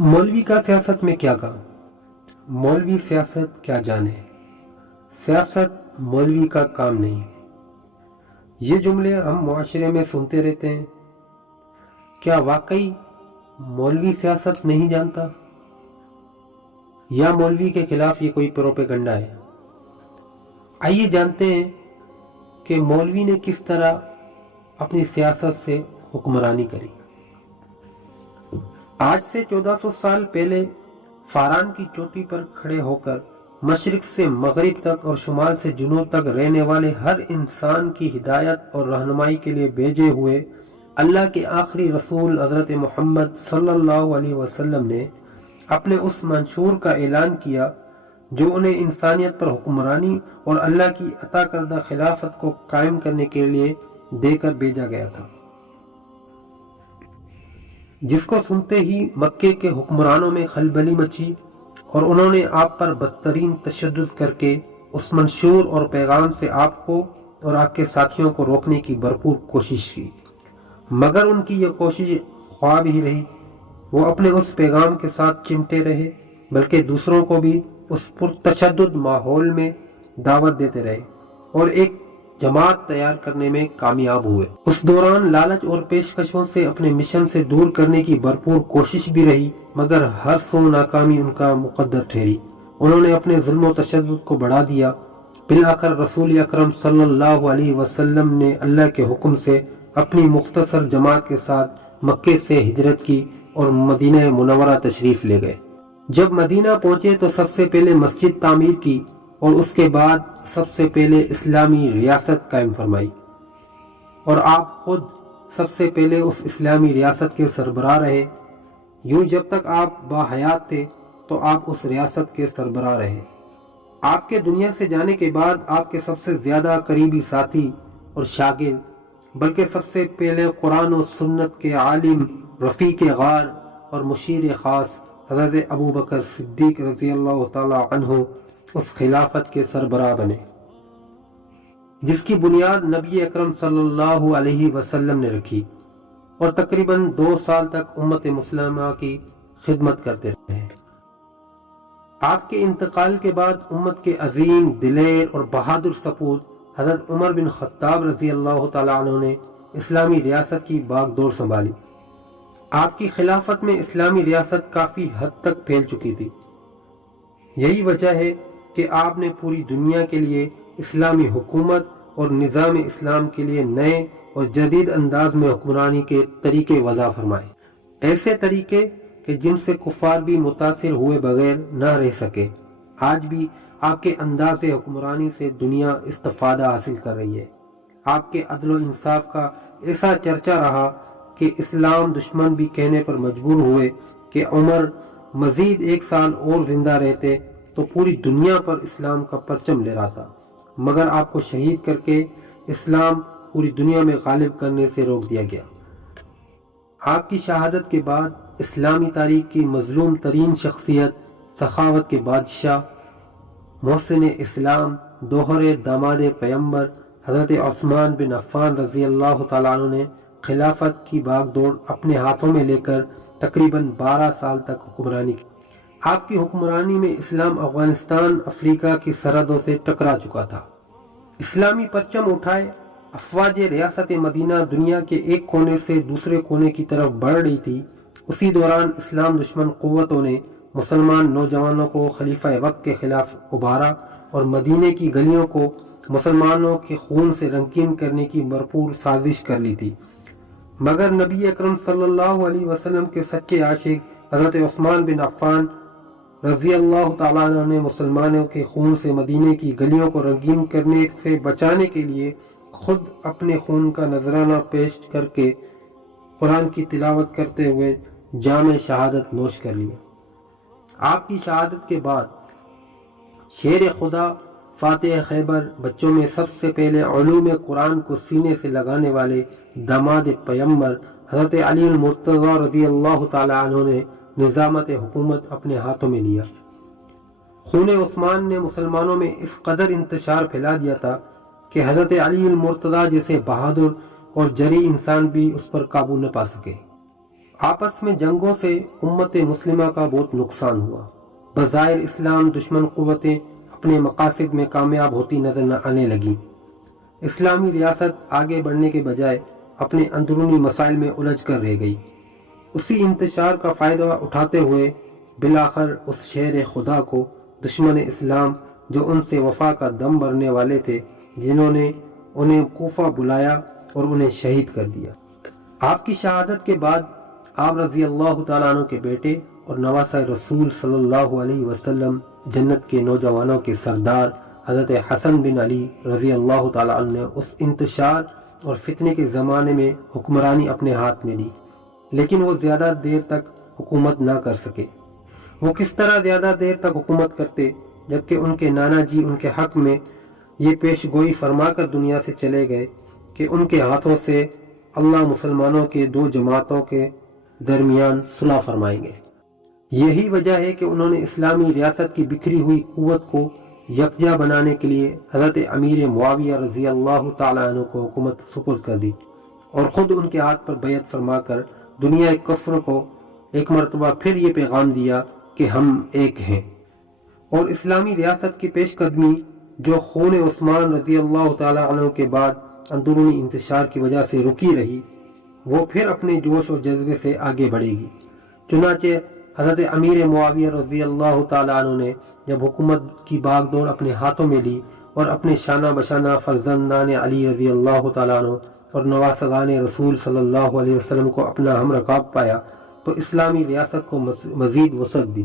मौलवी का सियासत में क्या काम? मौलवी सियासत क्या जाने, सियासत मौलवी का काम नहीं। ये जुमले हम मुआशरे में सुनते रहते हैं। क्या वाकई मौलवी सियासत नहीं जानता, या मौलवी के खिलाफ ये कोई प्रोपेगंडा है? आइए जानते हैं कि मौलवी ने किस तरह अपनी सियासत से हुक्मरानी करी। आज से 1400 साल पहले फारान की चोटी पर खड़े होकर मशरिक से मगरिब तक और शुमाल से जुनूब तक रहने वाले हर इंसान की हिदायत और रहनुमाई के लिए भेजे हुए अल्लाह के आखिरी रसूल हजरत मोहम्मद सल्लल्लाहु अलैहि वसल्लम ने अपने उस मंशूर का ऐलान किया जो उन्हें इंसानियत पर हुक्मरानी और अल्लाह की अता करदा खिलाफत को कायम करने के लिए देकर भेजा गया था, जिसको सुनते ही मक्के के हुक्मरानों में खलबली मची और उन्होंने आप पर बदतरीन तशद्दुद करके उस मंशूर और पैगाम से आपको और आपके साथियों को रोकने की भरपूर कोशिश की। मगर उनकी यह कोशिश ख्वाब ही रही। वो अपने उस पैगाम के साथ चिमटे रहे, बल्कि दूसरों को भी उस पुरतशद्दुद माहौल में दावत देते रहे और एक जमात तैयार करने में कामयाब हुए। उस दौरान लालच और पेशकशों से अपने मिशन से दूर करने की भरपूर कोशिश भी रही, मगर हर सो नाकामी उनका मुकद्दर ठहरी। उन्होंने अपने जुल्म और तशद्दुद को बढ़ा दिया। बिलाखिर रसूल अकरम सल्लल्लाहु अलैहि वसल्लम ने अल्लाह के हुक्म से अपनी मुख्तसर जमात के साथ मक्के से हिजरत की और मदीना मुनव्वरा तशरीफ ले गए। जब मदीना पहुंचे तो सबसे पहले मस्जिद तामीर की और उसके बाद सबसे पहले इस्लामी रियासत कायम फरमाई, और आप खुद सबसे पहले उस इस्लामी रियासत के सरबराह रहे। यूं जब तक आप बाहयात थे तो आप उस रियासत के सरबराह रहे। आपके दुनिया से जाने के बाद आपके सबसे ज्यादा करीबी साथी और शागिर्द, बल्कि सबसे पहले कुरान और सुन्नत के आलिम, रफीक गार और मुशीर खास हज़रत अबू बकर सिद्दीक रज़ी अल्लाह तआला अन्हु उस खिलाफत के सरबराह बने, जिसकी बुनियाद नबी अकरम सल्लल्लाहु अलैहि वसल्लम ने रखी और तकरीबन 2 साल तक उम्मत मुस्लिमा की खिदमत करते रहे। आपके इंतकाल के बाद उम्मत के अजीम, दिलेर और बहादुर सपूत हजरत उमर बिन खत्ताब रजी अल्लाह तआला अन्हु ने इस्लामी रियासत की बागडोर संभाली। आपकी खिलाफत में इस्लामी रियासत काफी हद तक फैल चुकी थी। यही वजह है कि आपने पूरी दुनिया के लिए इस्लामी हुकूमत और निज़ाम इस्लाम के लिए नए और जदीद अंदाज में हुक्मरानी के तरीके वज़ा फरमाए, ऐसे तरीके कि जिनसे कुफार भी मुतासिर हुए बगैर न रह सके। आज भी आपके अंदाज हुक्मरानी से दुनिया इस्तिफादा हासिल कर रही है। आपके अदल और इंसाफ का ऐसा चर्चा रहा कि इस्लाम दुश्मन भी कहने पर मजबूर हुए कि उमर मजीद 1 साल और जिंदा रहते तो पूरी दुनिया पर इस्लाम का परचम ले रहा था, मगर आपको शहीद करके इस्लाम पूरी दुनिया में गालिब करने से रोक दिया गया। आपकी शहादत के बाद इस्लामी तारीख की मजलूम तरीन शख्सियत, सखावत के बादशाह, मोहसिन इस्लाम, दोहरे दामाद पैगंबर हजरत उस्मान बिन अफ़्फ़ान रजी अल्लाह तआला अन्हु ने खिलाफत की बागडोर अपने हाथों में लेकर तकरीबन 12 साल तक हुक्मरानी की। आपकी हुक्मरानी में इस्लाम अफगानिस्तान, अफ्रीका की सरहदों से टकरा चुका था। इस्लामी परचम उठाए अफवाज रियासत मदीना दुनिया के एक कोने से दूसरे कोने की तरफ बढ़ रही थी। उसी दौरान इस्लाम दुश्मन कुव्वतों ने मुसलमान नौजवानों को खलीफा वक्त के खिलाफ उभारा और मदीने की गलियों को मुसलमानों के खून से रंगीन करने की भरपूर साजिश कर ली थी। मगर नबी अकरम सल्लल्लाहु अलैहि वसल्लम के सच्चे आशिक हजरत उस्मान बिन अफ़्फ़ान रजी अल्लाह तआला अन्हु ने मुसलमानों के खून से मदीने की गलियों को रंगीन करने से बचाने के लिए खुद अपने खून का नजराना पेश करके कुरान की तिलावत करते हुए जाम शहादत नोश कर लिया। आपकी शहादत के बाद शेर खुदा फातिह खैबर बच्चों में सबसे पहले उलूम कुरान को सीने से लगाने वाले दामाद पैगंबर हजरत अली मुर्तज़ा रज़ी अल्लाह तआला अन्हु ने निज़ामत हुकूमत अपने हाथों में लिया। खून उस्मान ने मुसलमानों में इस कदर इंतशार फैला दिया था कि हजरत अली मुर्तज़ा जैसे बहादुर और जरी इंसान भी उस पर काबू न पा सके। آپس میں جنگوں سے امت مسلمہ کا بہت نقصان ہوا۔ بظاہر اسلام دشمن قوتیں اپنے مقاصد میں کامیاب ہوتی نظر نہ آنے لگیں۔ اسلامی ریاست آگے بڑھنے کے بجائے اپنے اندرونی مسائل میں الجھ کر رہ گئی۔ اسی انتشار کا فائدہ اٹھاتے ہوئے بالآخر اس شیر خدا کو دشمن اسلام جو ان سے وفا کا دم بھرنے والے تھے، جنہوں نے انہیں کوفہ بلایا اور انہیں شہید کر دیا۔ آپ کی شہادت کے بعد آپ رضی اللہ تعالیٰ عنہ کے بیٹے اور نواسہ رسول صلی اللہ علیہ وسلم جنت کے نوجوانوں کے سردار حضرت حسن بن علی رضی اللہ تعالیٰ عنہ نے اس انتشار اور فتنے کے زمانے میں حکمرانی اپنے ہاتھ میں لی، لیکن وہ زیادہ دیر تک حکومت نہ کر سکے۔ وہ کس طرح زیادہ دیر تک حکومت کرتے جبکہ ان کے نانا جی ان کے حق میں یہ پیش گوئی فرما کر دنیا سے چلے گئے کہ ان کے ہاتھوں سے اللہ مسلمانوں کے دو جماعتوں کے درمیان صلح فرمائیں گے۔ یہی وجہ ہے کہ انہوں نے اسلامی ریاست کی بکھری ہوئی قوت کو یکجا بنانے کے لیے حضرت امیر معاویہ رضی اللہ تعالیٰ عنہ کو حکومت سپرد کر دی اور خود ان کے ہاتھ پر بیعت فرما کر دنیا کفر کو ایک مرتبہ پھر یہ پیغام دیا کہ ہم ایک ہیں۔ اور اسلامی ریاست کی پیش قدمی جو خون عثمان رضی اللہ تعالیٰ عنہ کے بعد اندرونی انتشار کی وجہ سے رکی رہی، وہ پھر اپنے جوش اور جذبے سے آگے بڑھے گی۔ چنانچہ حضرت امیر معاویہ رضی اللہ تعالیٰ عنہ نے جب حکومت کی باغ دوڑ اپنے ہاتھوں میں لی اور اپنے شانہ بشانہ فرزندان علی رضی اللہ تعالیٰ عنہ اور نواسگان رسول صلی اللہ علیہ وسلم کو اپنا ہم رکاب پایا تو اسلامی ریاست کو مزید وسعت دی۔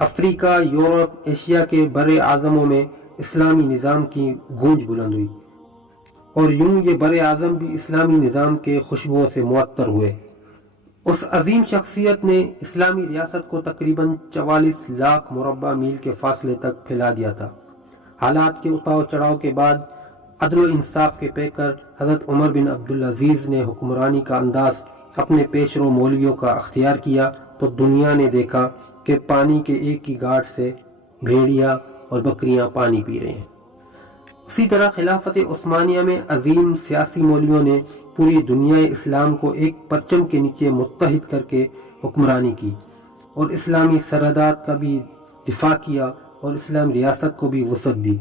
افریقہ، یورپ، ایشیا کے بر اعظموں میں اسلامی نظام کی گونج بلند ہوئی اور یوں یہ بر اعظم بھی اسلامی نظام کے خوشبوؤں سے معطر ہوئے۔ اس عظیم شخصیت نے اسلامی ریاست کو تقریباً 44 لاکھ مربع میل کے فاصلے تک پھیلا دیا تھا۔ حالات کے اتاؤ چڑھاؤ کے بعد عدل و انصاف کے پیکر حضرت عمر بن عبدالعزیز نے حکمرانی کا انداز اپنے پیشرو مولویوں کا اختیار کیا تو دنیا نے دیکھا کہ پانی کے ایک ہی گھاٹ سے بھیڑیا اور بکریاں پانی پی رہے ہیں۔ اسی طرح خلافت عثمانیہ میں عظیم سیاسی مولویوں نے پوری دنیا اسلام کو ایک پرچم کے نیچے متحد کر کے حکمرانی کی اور اسلامی سرحدات کا بھی دفاع کیا اور اسلام ریاست کو بھی وسعت دی۔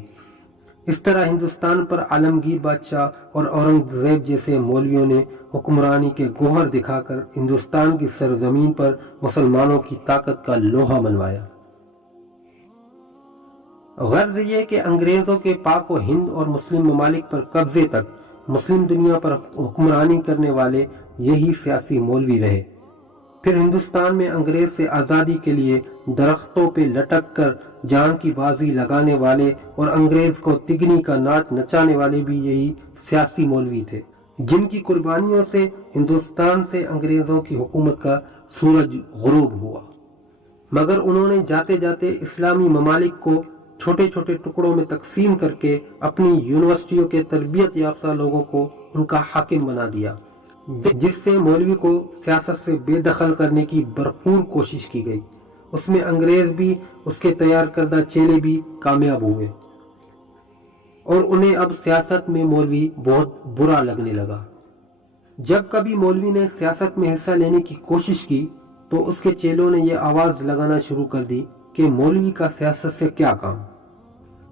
اس طرح ہندوستان پر عالمگیر بادشاہ اور اورنگزیب جیسے مولویوں نے حکمرانی کے گوہر دکھا کر ہندوستان کی سرزمین پر مسلمانوں کی طاقت کا لوہا منوایا۔ غرض یہ کہ انگریزوں کے پاک و ہند اور مسلم ممالک پر قبضے تک مسلم دنیا پر حکمرانی کرنے والے یہی سیاسی مولوی رہے۔ پھر ہندوستان میں انگریز سے آزادی کے لیے درختوں پہ لٹک کر جان کی بازی لگانے والے اور انگریز کو تگنی کا ناچ نچانے والے بھی یہی سیاسی مولوی تھے، جن کی قربانیوں سے ہندوستان سے انگریزوں کی حکومت کا سورج غروب ہوا۔ مگر انہوں نے جاتے جاتے اسلامی ممالک کو چھوٹے چھوٹے ٹکڑوں میں تقسیم کر کے اپنی یونیورسٹیوں کے تربیت یافتہ لوگوں کو ان کا حاکم بنا دیا، جس سے مولوی کو سیاست سے بے دخل کرنے کی بھرپور کوشش کی گئی۔ اس میں انگریز بھی اس کے تیار کردہ چیلے بھی کامیاب ہوئے اور انہیں اب سیاست میں مولوی بہت برا لگنے لگا۔ جب کبھی مولوی نے سیاست میں حصہ لینے کی کوشش کی تو اس کے چیلوں نے یہ آواز لگانا شروع کر دی کہ مولوی کا سیاست سے کیا کام،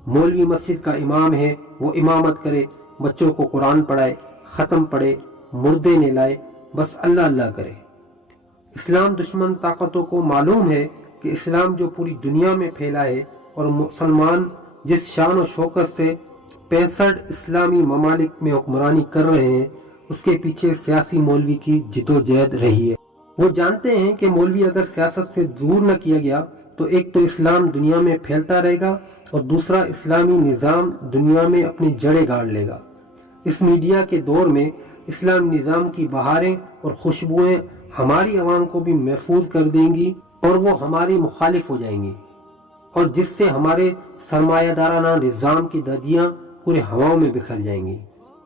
مولوی مسجد کا امام ہے، وہ امامت کرے، بچوں کو قرآن پڑھائے، ختم پڑھے، مردے نہلائے، بس اللہ اللہ کرے۔ اسلام دشمن طاقتوں کو معلوم ہے کہ اسلام جو پوری دنیا میں پھیلا ہے اور مسلمان جس شان و شوکت سے 65 اسلامی ممالک میں حکمرانی کر رہے ہیں، اس کے پیچھے سیاسی مولوی کی جدوجہد رہی ہے۔ وہ جانتے ہیں کہ مولوی اگر سیاست سے دور نہ کیا گیا تو ایک تو اسلام دنیا میں پھیلتا رہے گا اور دوسرا اسلامی نظام دنیا میں اپنی جڑیں گاڑ لے گا۔ اس میڈیا کے دور میں اسلام نظام کی بہاریں اور خوشبوئیں ہماری عوام کو بھی محفوظ کر دیں گی اور وہ ہماری مخالف ہو جائیں گی، اور جس سے ہمارے سرمایہ دارانہ نظام کی ددیاں پورے ہواؤں میں بکھر جائیں گی۔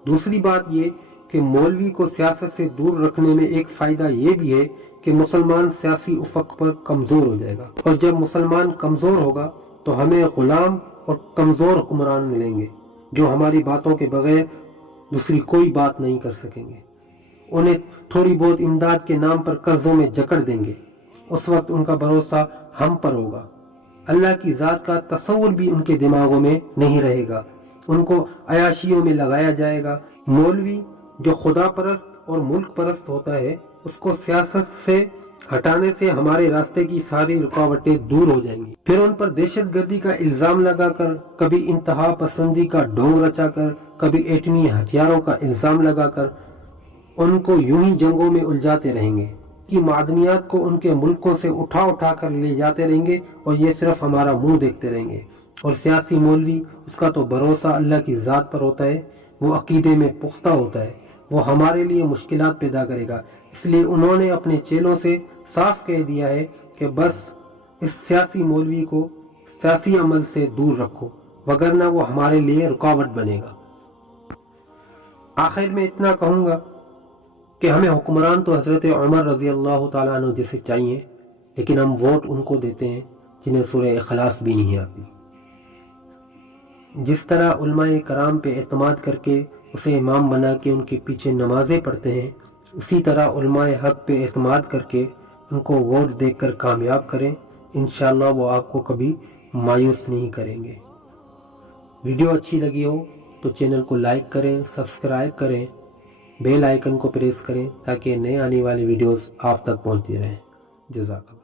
دوسری بات یہ کہ مولوی کو سیاست سے دور رکھنے میں ایک فائدہ یہ بھی ہے کہ مسلمان سیاسی افق پر کمزور ہو جائے گا، اور جب مسلمان کمزور ہوگا تو ہمیں غلام اور کمزور حکمران ملیں گے جو ہماری باتوں کے بغیر دوسری کوئی بات نہیں کر سکیں گے۔ उन्हें थोड़ी बहुत इमदाद के नाम पर कर्जों में जकड़ देंगे। उस वक्त उनका भरोसा हम पर होगा। अल्लाह की जात का तस्वुर भी उनके दिमागों में नहीं रहेगा। उनको अयाशियों में लगाया जाएगा। मौलवी जो खुदा परस्त और मुल्क परस्त होता है, उसको सियासत से हटाने से हमारे रास्ते की सारी रुकावटें दूर हो जाएंगी। फिर उन पर दहशतगर्दी का इल्जाम लगाकर, कभी इंतहा पसंदी का ढोंग रचाकर, कभी एटमी हथियारों का इल्जाम लगाकर उनको यूं ही जंगों में उलझाते रहेंगे कि मादनियात को उनके मुल्कों से उठा उठा कर ले जाते रहेंगे और ये सिर्फ हमारा मुंह देखते रहेंगे। और सियासी मौलवी, उसका तो भरोसा अल्लाह की जात पर होता है, वो अकीदे में पुख्ता होता है, वो हमारे लिए मुश्किलात पैदा करेगा। इसलिए उन्होंने अपने चेलों से साफ कह दिया है कि बस इस सियासी मौलवी को सियासी अमल से दूर रखो, वगरना वो हमारे लिए रुकावट बनेगा। आखिर में इतना कहूँगा कि हमें हुक्मरान तो हजरत उमर रजी अल्लाह ताला अन्हु जैसे चाहिए, लेकिन हम वोट उनको देते हैं जिन्हें सूरह इखलास भी नहीं आती। जिस तरह उलमाए कराम पे एतमाद करके उसे इमाम बना के उनके पीछे नमाजें पढ़ते हैं, उसी तरह उलमाए हक पे एतमाद करके उनको वोट देकर कामयाब करें। इंशाअल्लाह वो आपको कभी मायूस नहीं करेंगे। वीडियो अच्छी लगी हो तो चैनल को लाइक करें, सब्सक्राइब करें, बेल आइकन को प्रेस करें ताकि नए आने वाली वीडियोस आप तक पहुंचती रहें। जज़ाकल्लाह।